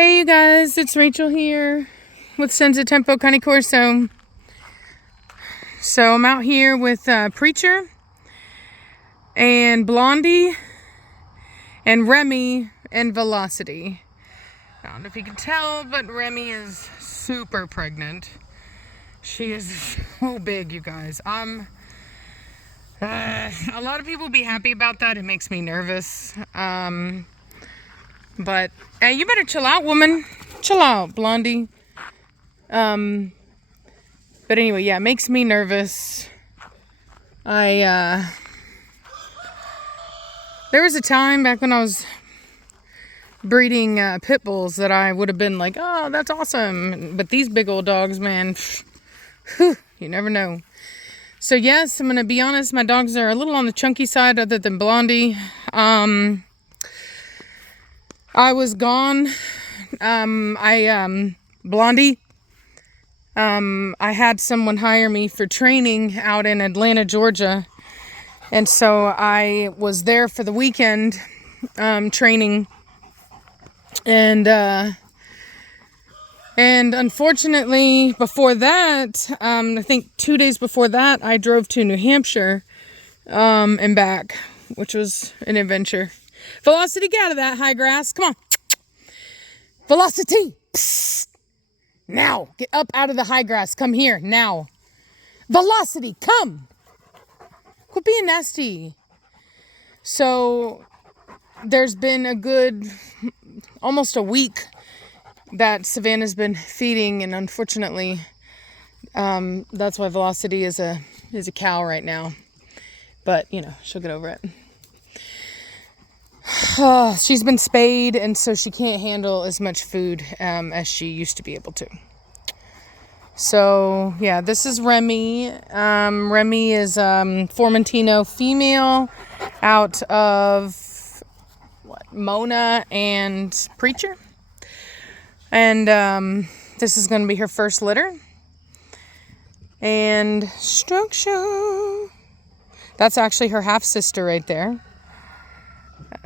Hey you guys, it's Rachel here with Senza Corso. So I'm out here with Preacher and Blondie and Remy and Velocity. I don't know if you can tell, but Remy is super pregnant. She is so big, you guys. A lot of people will be happy about that. It makes me nervous. But hey, you better chill out, woman. Chill out, Blondie. But anyway, yeah, it makes me nervous. There was a time back when I was breeding pit bulls that I would have been like, oh, that's awesome. But these big old dogs, man, whew, you never know. So yes, I'm going to be honest, my dogs are a little on the chunky side other than Blondie. I was gone. Blondie, I had someone hire me for training out in Atlanta, Georgia. And so I was there for the weekend, training. And unfortunately, before that, I think 2 days before that, I drove to New Hampshire, and back, which was an adventure. Velocity, get out of that high grass. Come on. Velocity. Psst. Now, get up out of the high grass. Come here, now. Velocity, come. Quit being nasty. So, there's been a good, almost a week that Savannah's been feeding, and unfortunately, that's why Velocity is a cow right now. But, you know, she'll get over it. She's been spayed, and so she can't handle as much food as she used to be able to. So, yeah, this is Remy. Remy is Formentino female out of Mona and Preacher. And this is going to be her first litter. And Stroke Show. That's actually her half-sister right there.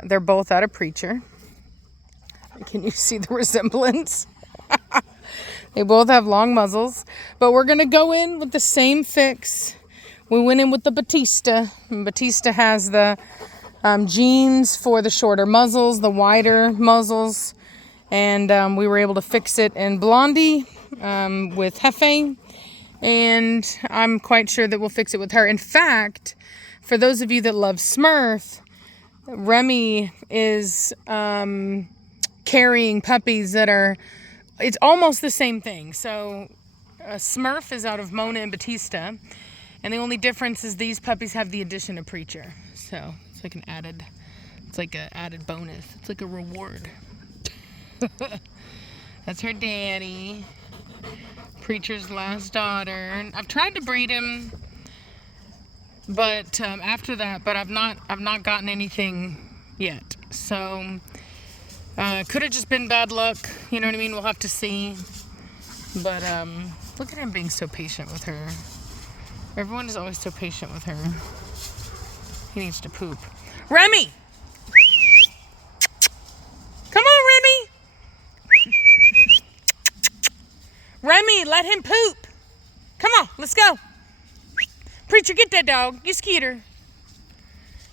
They're both out of Preacher. Can you see the resemblance? They both have long muzzles. But we're going to go in with the same fix. We went in with the Batista. And Batista has the genes for the shorter muzzles, the wider muzzles. And we were able to fix it in Blondie with Hefe. And I'm quite sure that we'll fix it with her. In fact, for those of you that love Smurf, Remy is carrying puppies that are, it's almost the same thing. So Smurf is out of Mona and Batista, and the only difference is these puppies have the addition of Preacher. So it's like an added bonus. It's like a reward. That's her daddy, Preacher's last daughter. I've tried to breed him, but after that, but I've not gotten anything yet. So could have just been bad luck, you know what I mean? We'll have to see. But look at him being so patient with her. Everyone is always so patient with her. He needs to poop. Remy, come on, Remy. Remy, let him poop. Come on, let's go. Preacher, get that dog. You skeeter.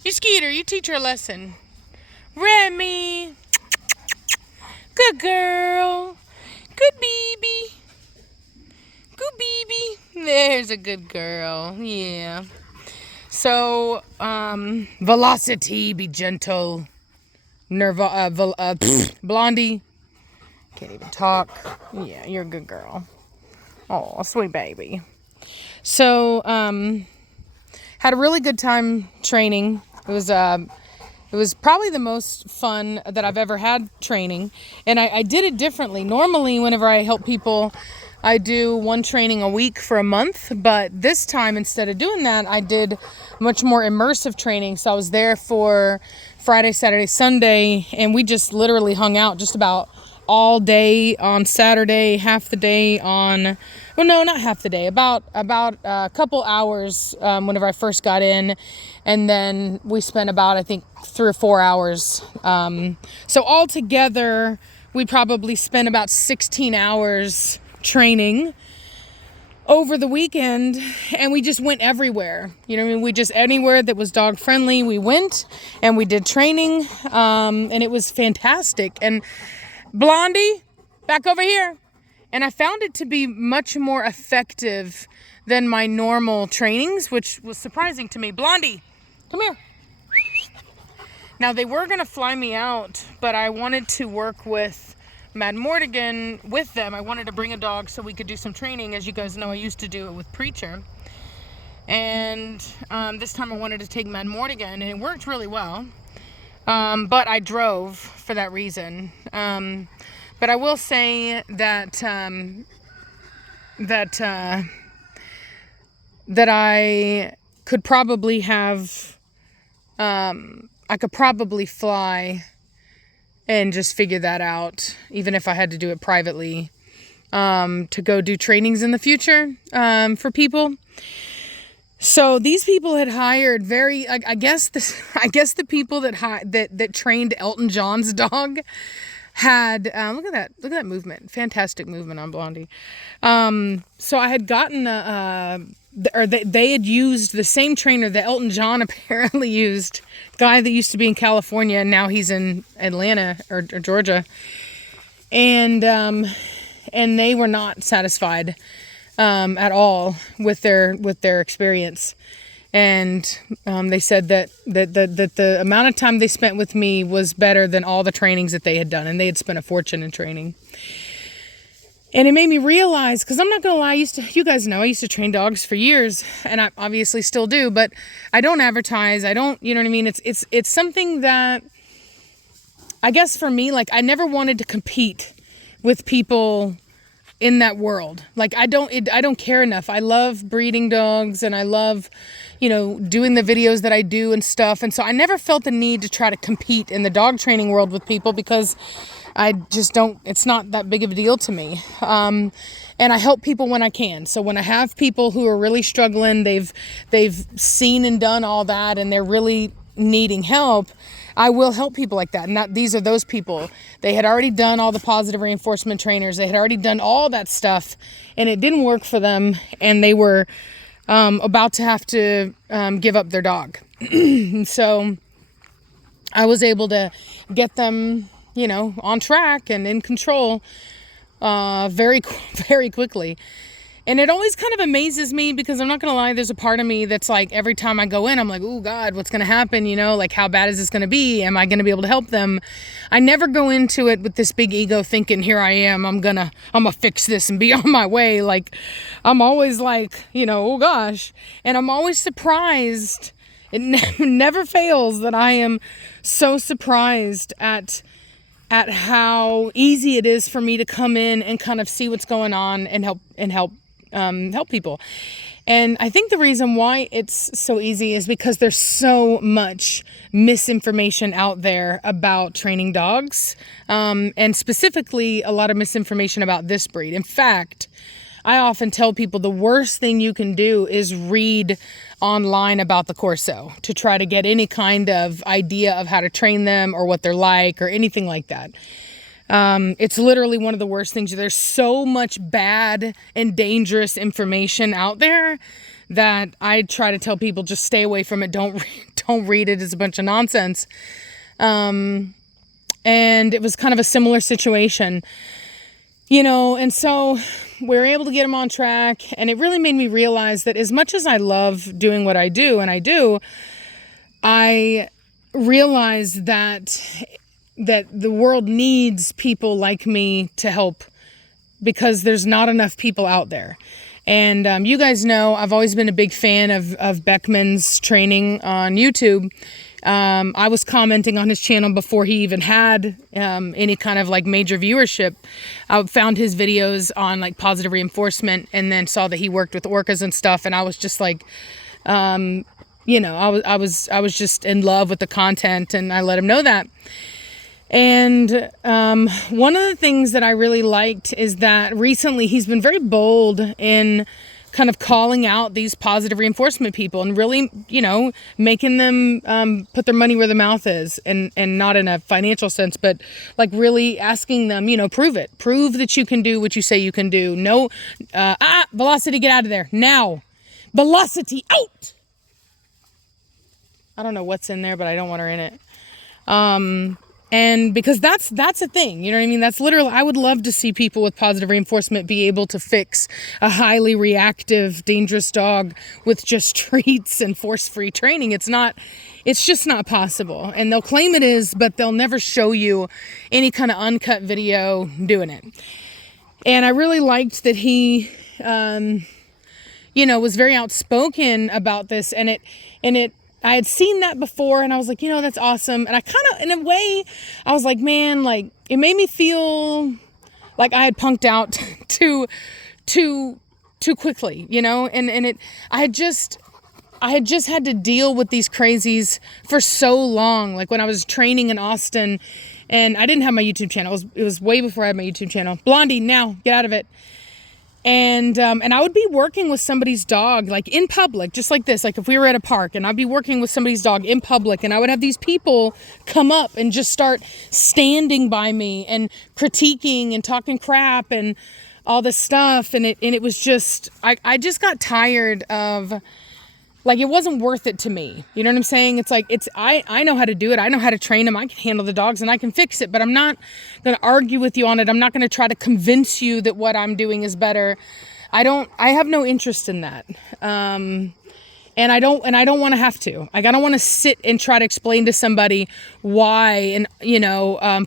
You skeeter. You teach her a lesson. Remy. Good girl. Good baby. Good baby. There's a good girl. Yeah. So, Velocity, be gentle. Blondie. Can't even talk. Yeah, you're a good girl. Oh, sweet baby. So, had a really good time training. It was probably the most fun that I've ever had training. And I did it differently. Normally, whenever I help people, I do one training a week for a month. But this time, instead of doing that, I did much more immersive training. So I was there for Friday, Saturday, Sunday, and we just literally hung out just about all day on Saturday, half the day on, well, no, not half the day, about a couple hours whenever I first got in, and then we spent about, I think, 3 or 4 hours. So all together, we probably spent about 16 hours training over the weekend, and we just went everywhere. You know what I mean? We just, anywhere that was dog friendly, we went and we did training, and it was fantastic. And Blondie, back over here. And I found it to be much more effective than my normal trainings, which was surprising to me. Blondie, come here. Now, they were going to fly me out, but I wanted to work with Mad Mortigan with them. I wanted to bring a dog so we could do some training. As you guys know, I used to do it with Preacher. And this time I wanted to take Mad Mortigan, and it worked really well. But I drove for that reason. But I will say that that I could probably have, I could probably fly and just figure that out, even if I had to do it privately, to go do trainings in the future, for people. So these people had hired I guess the people that trained Elton John's dog had, look at that movement, fantastic movement on Blondie. So I had gotten they had used the same trainer that Elton John apparently used, guy that used to be in California and now he's in Atlanta or Georgia, and they were not satisfied at all with their experience. And they said that the amount of time they spent with me was better than all the trainings that they had done, and they had spent a fortune in training. And it made me realize, because I'm not gonna lie, you guys know I used to train dogs for years, and I obviously still do, but I don't advertise. I don't, you know what I mean? It's something that I guess for me, like, I never wanted to compete with people in that world. Like, I don't care enough. I love breeding dogs, and I love, doing the videos that I do and stuff. And so I never felt the need to try to compete in the dog training world with people, because I just don't, it's not that big of a deal to me. And I help people when I can. So when I have people who are really struggling, they've seen and done all that, and they're really needing help, I will help people like that. And these are those people. They had already done all the positive reinforcement trainers. They had already done all that stuff, and it didn't work for them. And they were about to have to give up their dog. So I was able to get them, on track and in control very, very quickly. And it always kind of amazes me, because I'm not going to lie, there's a part of me that's like, every time I go in, I'm like, oh God, what's going to happen? Like, how bad is this going to be? Am I going to be able to help them? I never go into it with this big ego thinking, here I am, I'm gonna fix this and be on my way. Like, I'm always like, oh gosh. And I'm always surprised. It never fails that I am so surprised at how easy it is for me to come in and kind of see what's going on and help people. And I think the reason why it's so easy is because there's so much misinformation out there about training dogs, and specifically a lot of misinformation about this breed. In fact, I often tell people the worst thing you can do is read online about the Corso to try to get any kind of idea of how to train them or what they're like or anything like that. It's literally one of the worst things. There's so much bad and dangerous information out there that I try to tell people, just stay away from it. Don't read it. It's a bunch of nonsense. And it was kind of a similar situation, and so we're able to get them on track. And it really made me realize that as much as I love doing what I do, and I realize that the world needs people like me to help, because there's not enough people out there. And you guys know I've always been a big fan of Beckman's training on YouTube. I was commenting on his channel before he even had any kind of like major viewership. I found his videos on like positive reinforcement, and then saw that he worked with orcas and stuff, and I was just like, I was just in love with the content, and I let him know that. And one of the things that I really liked is that recently he's been very bold in kind of calling out these positive reinforcement people and really, making them put their money where their mouth is, and not in a financial sense, but like really asking them, prove it. Prove that you can do what you say you can do. No, Velocity, get out of there now. Velocity, out! I don't know what's in there, but I don't want her in it. And because that's a thing, you know what I mean? That's literally, I would love to see people with positive reinforcement be able to fix a highly reactive, dangerous dog with just treats and force-free training. It's just not possible. And they'll claim it is, but they'll never show you any kind of uncut video doing it. And I really liked that he, was very outspoken about this, and I had seen that before, and I was like, that's awesome. And I kind of, in a way, I was like, man, like, it made me feel like I had punked out too quickly, and I had just had to deal with these crazies for so long. Like when I was training in Austin, and I didn't have my YouTube channel. It was way before I had my YouTube channel. Blondie, now, get out of it. And I would be working with somebody's dog, like in public, just like this, like if we were at a park, and I'd be working with somebody's dog in public, and I would have these people come up and just start standing by me and critiquing and talking crap and all this stuff. And it was just, I just got tired of, like, it wasn't worth it to me. You know what I'm saying? It's like, I know how to do it. I know how to train them. I can handle the dogs and I can fix it, but I'm not going to argue with you on it. I'm not going to try to convince you that what I'm doing is better. I have no interest in that. And I don't want to have to. Like, I don't want to sit and try to explain to somebody why,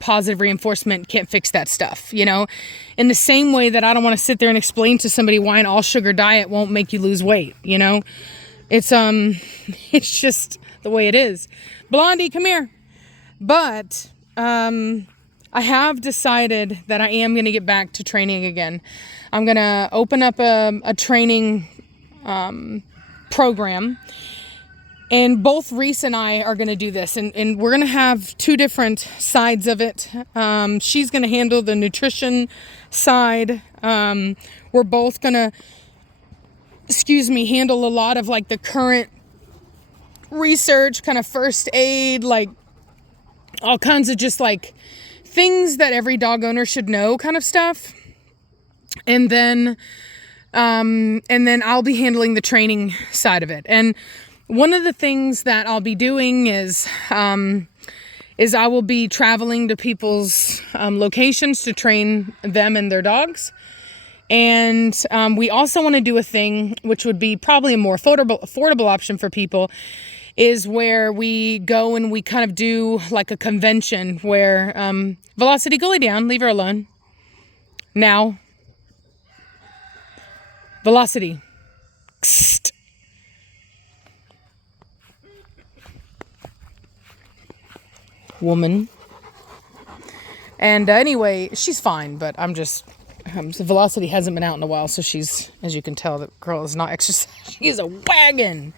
positive reinforcement can't fix that stuff, in the same way that I don't want to sit there and explain to somebody why an all sugar diet won't make you lose weight, It's just the way it is. Blondie, come here. But I have decided that I am going to get back to training again. I'm going to open up a training program. And both Reese and I are going to do this. And we're going to have two different sides of it. She's going to handle the nutrition side. We're both going to handle a lot of like the current research, kind of first aid, like all kinds of just like things that every dog owner should know kind of stuff. And then I'll be handling the training side of it. And one of the things that I'll be doing is I will be traveling to people's locations to train them and their dogs. And we also want to do a thing, which would be probably a more affordable option for people, is where we go and we kind of do like a convention where, Velocity, go lay down, leave her alone. Now. Velocity. Kst. Woman. And anyway, she's fine, but I'm just... so Velocity hasn't been out in a while, so she's, as you can tell, the girl is not exercising. She's a wagon.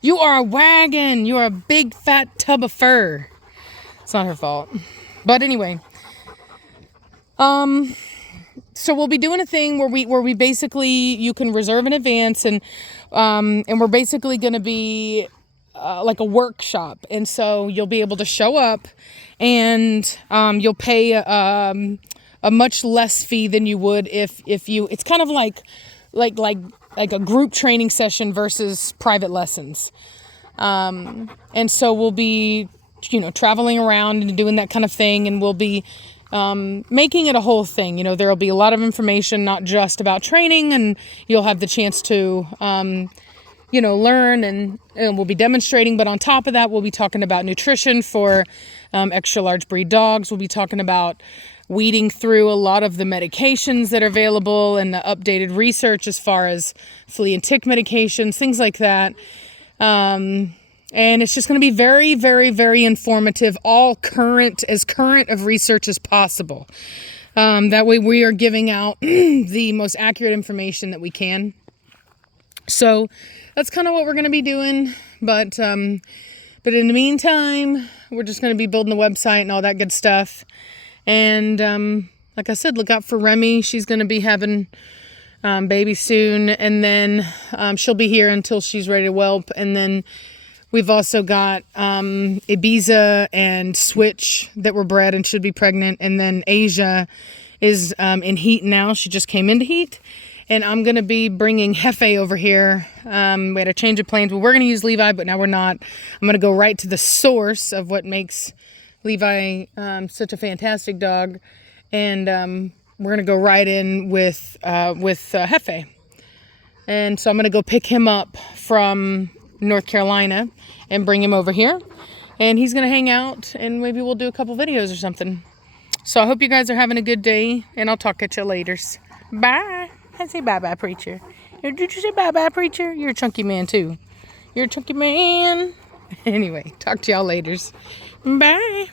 You are a wagon. You are a big fat tub of fur. It's not her fault. But anyway, so we'll be doing a thing where we basically, you can reserve in advance, and we're basically going to be like a workshop. And so you'll be able to show up, and you'll pay a much less fee than you would if you, it's kind of like a group training session versus private lessons. And so we'll be, traveling around and doing that kind of thing. And we'll be, making it a whole thing. There'll be a lot of information, not just about training, and you'll have the chance to, learn, and we'll be demonstrating. But on top of that, we'll be talking about nutrition for, extra large breed dogs. We'll be talking about weeding through a lot of the medications that are available and the updated research as far as flea and tick medications, things like that. And it's just going to be very, very, very informative, all current of research as possible. That way we are giving out the most accurate information that we can. So that's kind of what we're going to be doing. But in the meantime, we're just going to be building the website and all that good stuff. And like I said, look out for Remy. She's going to be having baby soon. And then she'll be here until she's ready to whelp. And then we've also got Ibiza and Switch that were bred and should be pregnant. And then Asia is in heat now. She just came into heat. And I'm going to be bringing Hefe over here. We had a change of plans. Well, we're going to use Levi, but now we're not. I'm going to go right to the source of what makes Levi such a fantastic dog. And we're going to go right in with Hefe. And so I'm going to go pick him up from North Carolina and bring him over here. And he's going to hang out, and maybe we'll do a couple videos or something. So I hope you guys are having a good day, and I'll talk at you later. Bye. I say bye-bye, preacher. Did you say bye-bye, preacher? You're a chunky man, too. You're a chunky man. Anyway, talk to y'all later. Bye.